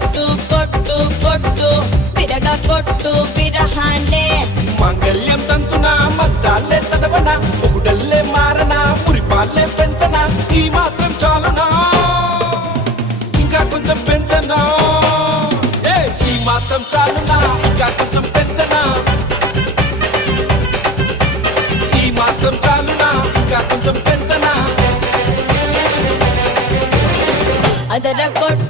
కొట్టు కొట్టు కొట్టు విరగ కొట్టు విరహాన్నే మాంగళ్యం తంతునా మంత్రాలే చదవనా మొగుడల్లే మారనా మురిపాలే పెంచనా ఈ మాత్రం చాలునా ఇంకా కొంచెం పెంచనా ఈ మాత్రం చాలునా ఇంకా కొంచెం పెంచనా ఈ మాత్రం చాలునా ఇంకా కొంచెం పెంచనా అదర కొట్టు